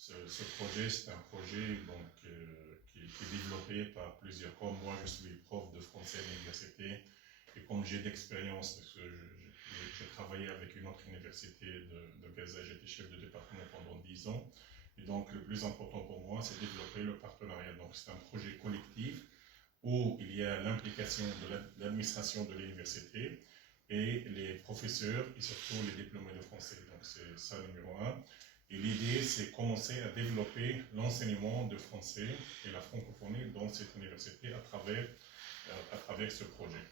ce projet, c'est un projet donc, qui est développé par plusieurs. Comme moi, je suis prof de français à l'université, et comme j'ai d'expérience, parce que j'ai travaillé avec une autre université de Gaza, j'étais chef de département pendant 10 ans. Et donc, le plus important pour moi, c'est développer le partenariat. Donc, c'est un projet collectif où il y a l'implication de l'administration de l'université et les professeurs et surtout les diplômés de français. Donc, c'est ça numéro un. Et l'idée, c'est commencer à développer l'enseignement de français et la francophonie dans cette université à travers ce projet.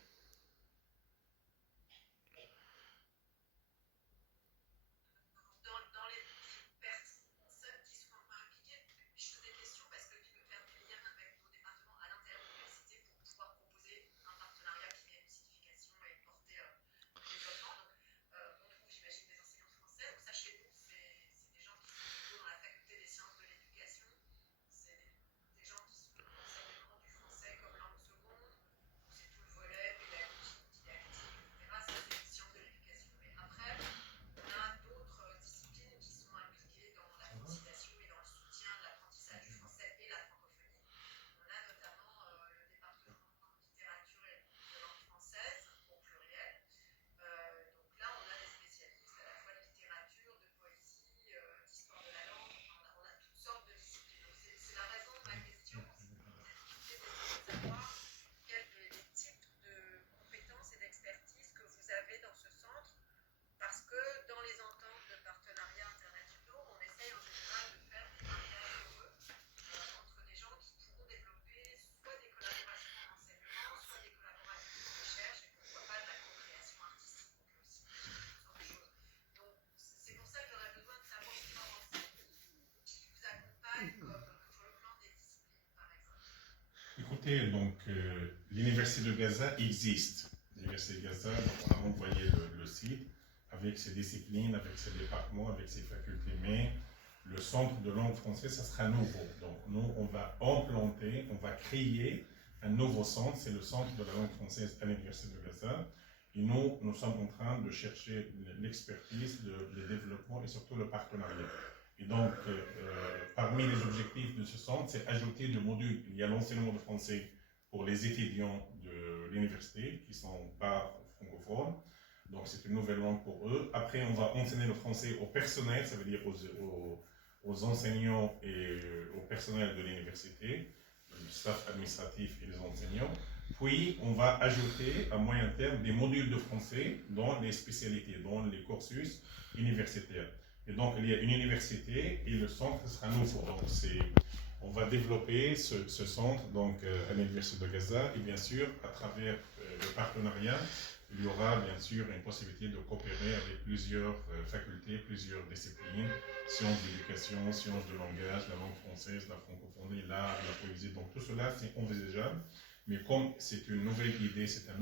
Écoutez, donc l'Université de Gaza existe. L'Université de Gaza, donc, on a envoyé le site avec ses disciplines, avec ses départements, avec ses facultés, mais le centre de langue française, ça sera nouveau. Donc nous, on va implanter, on va créer un nouveau centre, c'est le centre de la langue française à l'Université de Gaza. Et nous sommes en train de chercher l'expertise, le développement et surtout le partenariat. Et donc, parmi les objectifs de ce centre, c'est ajouter des modules. Il y a l'enseignement de français pour les étudiants de l'université qui ne sont pas francophones. Donc, c'est une nouvelle langue pour eux. Après, on va enseigner le français au personnel, ça veut dire aux enseignants et au personnel de l'université, le staff administratif et les enseignants. Puis, on va ajouter à moyen terme des modules de français dans les spécialités, dans les cursus universitaires. Et donc, il y a une université et le centre sera nouveau. Donc, on va développer ce centre donc, à l'Université de Gaza. Et bien sûr, à travers le partenariat, il y aura bien sûr une possibilité de coopérer avec plusieurs facultés, plusieurs disciplines, sciences d'éducation, sciences de langage, la langue française, la francophonie, l'art, la poésie. Donc, tout cela, c'est envisageable. Mais comme c'est une nouvelle idée, c'est un